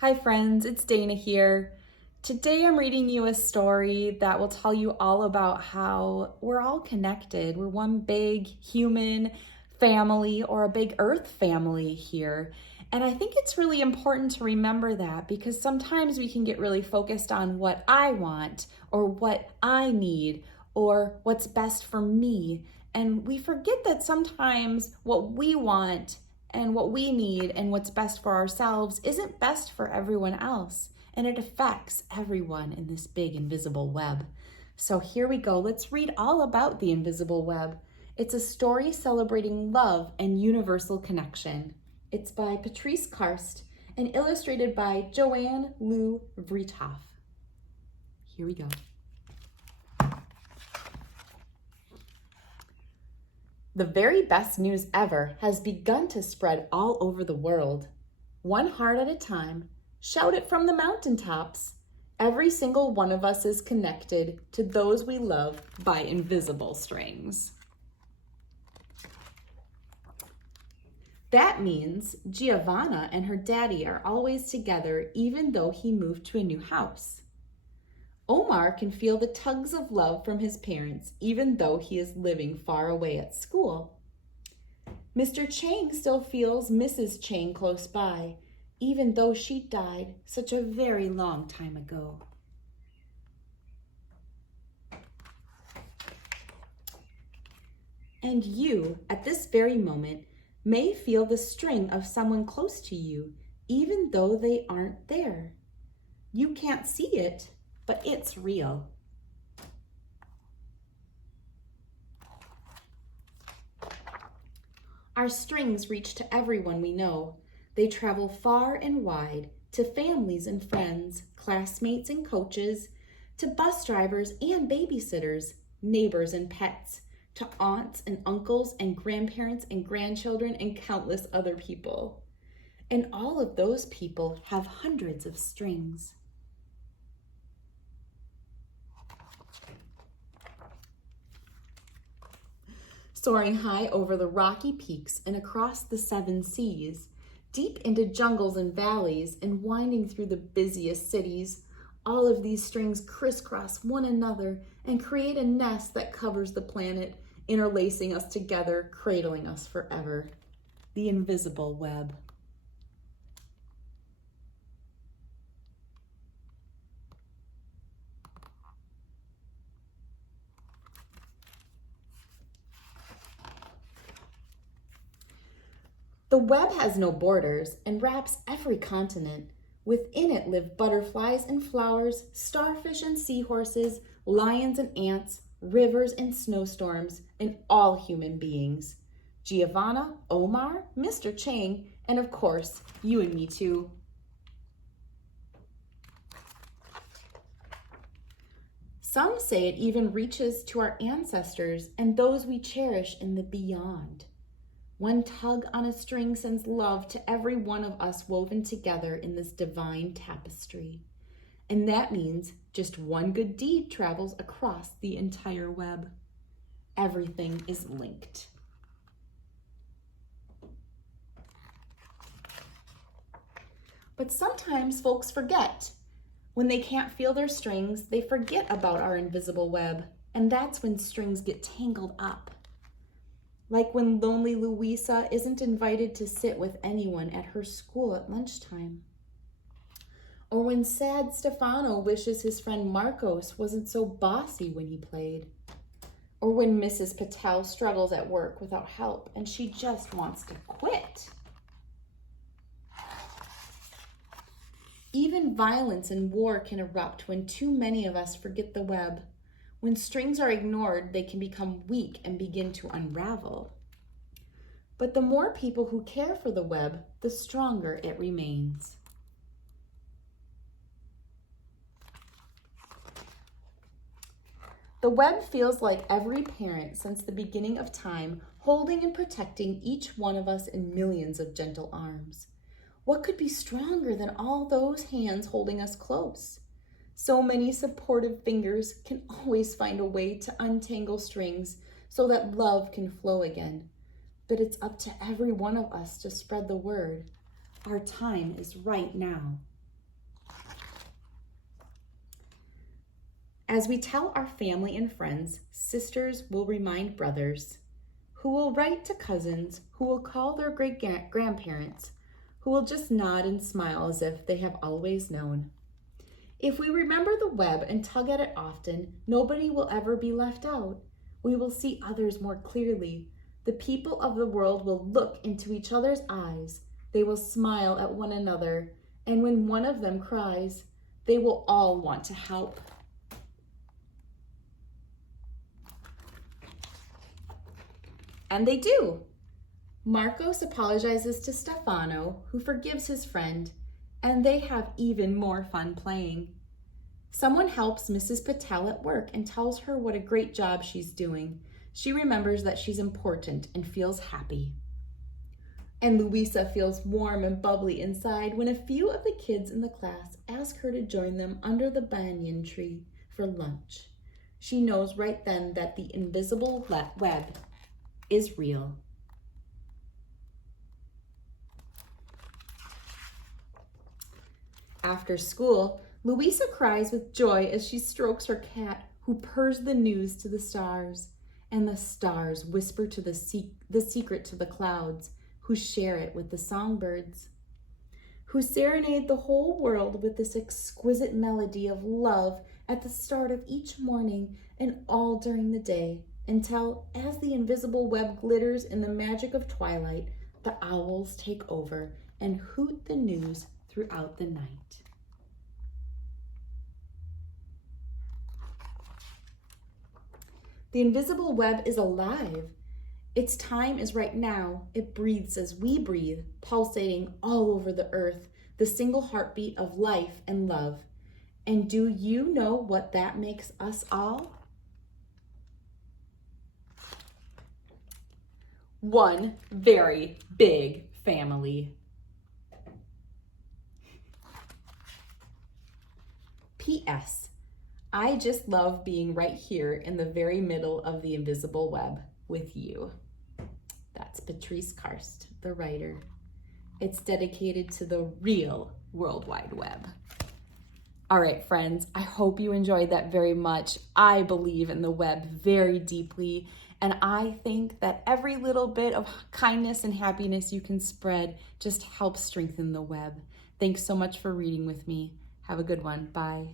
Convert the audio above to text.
Hi friends, it's Dana here. Today I'm reading you a story that will tell you all about how we're all connected. We're one big human family or a big earth family here. And I think it's really important to remember that because sometimes we can get really focused on what I want or what I need or what's best for me. And we forget that sometimes what we want and what we need and what's best for ourselves isn't best for everyone else. And it affects everyone in this big invisible web. So here we go. Let's read all about the invisible web. It's a story celebrating love and universal connection. It's by Patrice Karst and illustrated by Joanne Lou Vritoff. Here we go. The very best news ever has begun to spread all over the world. One heart at a time, shout it from the mountaintops. Every single one of us is connected to those we love by invisible strings. That means Giovanna and her daddy are always together even though he moved to a new house. Omar can feel the tugs of love from his parents even though he is living far away at school. Mr. Chang still feels Mrs. Chang close by, even though she died such a very long time ago. And you, at this very moment, may feel the string of someone close to you, even though they aren't there. You can't see it, but it's real. Our strings reach to everyone we know. They travel far and wide, to families and friends, classmates and coaches, to bus drivers and babysitters, neighbors and pets, to aunts and uncles and grandparents and grandchildren and countless other people. And all of those people have hundreds of strings. Soaring high over the rocky peaks and across the 7 seas, deep into jungles and valleys and winding through the busiest cities, all of these strings crisscross one another and create a nest that covers the planet, interlacing us together, cradling us forever. The invisible web. The web has no borders and wraps every continent. Within it live butterflies and flowers, starfish and seahorses, lions and ants, rivers and snowstorms, and all human beings. Giovanna, Omar, Mr. Chang, and of course, you and me too. Some say it even reaches to our ancestors and those we cherish in the beyond. One tug on a string sends love to every one of us woven together in this divine tapestry. And that means just one good deed travels across the entire web. Everything is linked. But sometimes folks forget. When they can't feel their strings, they forget about our invisible web. And that's when strings get tangled up. Like when lonely Louisa isn't invited to sit with anyone at her school at lunchtime. Or when sad Stefano wishes his friend Marcos wasn't so bossy when he played. Or when Mrs. Patel struggles at work without help and she just wants to quit. Even violence and war can erupt when too many of us forget the web. When strings are ignored, they can become weak and begin to unravel. But the more people who care for the web, the stronger it remains. The web feels like every parent since the beginning of time, holding and protecting each one of us in millions of gentle arms. What could be stronger than all those hands holding us close? So many supportive fingers can always find a way to untangle strings so that love can flow again. But it's up to every one of us to spread the word. Our time is right now. As we tell our family and friends, sisters will remind brothers, who will write to cousins, who will call their great-grandparents, who will just nod and smile as if they have always known. If we remember the web and tug at it often, nobody will ever be left out. We will see others more clearly. The people of the world will look into each other's eyes. They will smile at one another. And when one of them cries, they will all want to help. And they do. Marcos apologizes to Stefano, who forgives his friend, and they have even more fun playing. Someone helps Mrs. Patel at work and tells her what a great job she's doing. She remembers that she's important and feels happy. And Louisa feels warm and bubbly inside when a few of the kids in the class ask her to join them under the banyan tree for lunch. She knows right then that the invisible web is real. After school, Louisa cries with joy as she strokes her cat, who purrs the news to the stars, and the stars whisper to the secret to the clouds, who share it with the songbirds, who serenade the whole world with this exquisite melody of love at the start of each morning and all during the day, until, as the invisible web glitters in the magic of twilight, the owls take over and hoot the news throughout the night. The invisible web is alive. Its time is right now. It breathes as we breathe, pulsating all over the earth, the single heartbeat of life and love. And do you know what that makes us all? One very big family. P.S. I just love being right here in the very middle of the invisible web with you. That's Patrice Karst, the writer. It's dedicated to the real World Wide Web. All right, friends, I hope you enjoyed that very much. I believe in the web very deeply, and I think that every little bit of kindness and happiness you can spread just helps strengthen the web. Thanks so much for reading with me. Have a good one. Bye.